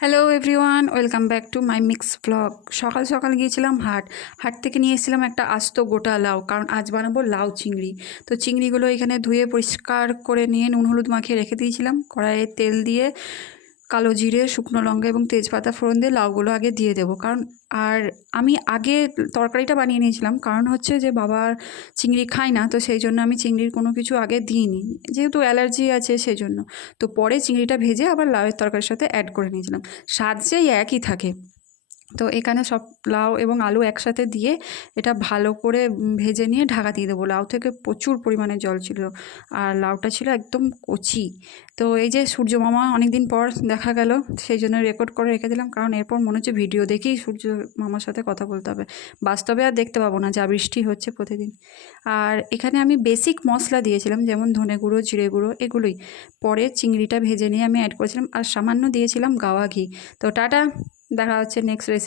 Hello everyone, welcome back to my mix blog. সকাল সকাল গিয়েছিলাম হাট থেকে নিয়ে এসেছিলাম একটা আস্ত গোটা লাউ, কারণ আজ বানাবো লাউ চিংড়ি। তো চিংড়িগুলো এখানে ধুয়ে পরিষ্কার করে নিয়ে নুন হলুদ মাখিয়ে রেখে দিয়েছিলাম। কড়াইয়ে তেল দিয়ে কালো জিরে, শুকনো লঙ্কা এবং তেজপাতা ফোড়ন দিয়ে লাউগুলো আগে দিয়ে দেবো। কারণ আর আমি আগে তরকারিটা বানিয়ে নিয়েছিলাম, কারণ হচ্ছে যে বাবার চিংড়ি খায় না, তো সেই জন্য আমি চিংড়ির কোনো কিছু আগে দিইনি, যেহেতু অ্যালার্জি আছে সেই জন্য। তো পরে চিংড়িটা ভেজে আবার লাউয়ের তরকারির সাথে অ্যাড করে নিয়েছিলাম। স্বাদ সেই একই থাকে। তো এখানে সব লাউ এবং আলু একসাথে দিয়ে এটা ভালো করে ভেজে নিয়ে ঢাকা দিয়ে দেবো। লাউ থেকে প্রচুর পরিমাণে জল ছিল, আর লাউটা ছিল একদম কচি। তো এই যে সূর্য মামা অনেক দিন পর দেখা গেল, সেই জন্য রেকর্ড করে রেখে দিলাম, কারণ এরপর মনে হচ্ছে ভিডিও দেখেই সূর্য মামার সাথে কথা বলতে হবে। বাস্তবে আর দেখতে পাবো না, যা বৃষ্টি হচ্ছে প্রতিদিন। আর এখানে আমি বেসিক মশলা দিয়েছিলাম, যেমন ধনে গুঁড়ো, জিরে গুঁড়ো, এগুলোই। পরে চিংড়িটা ভেজে নিয়ে আমি অ্যাড করেছিলাম, আর সামান্য দিয়েছিলাম গাওয়া ঘি। তো টাটা, দেখা হচ্ছে নেক্সট রেসিপি।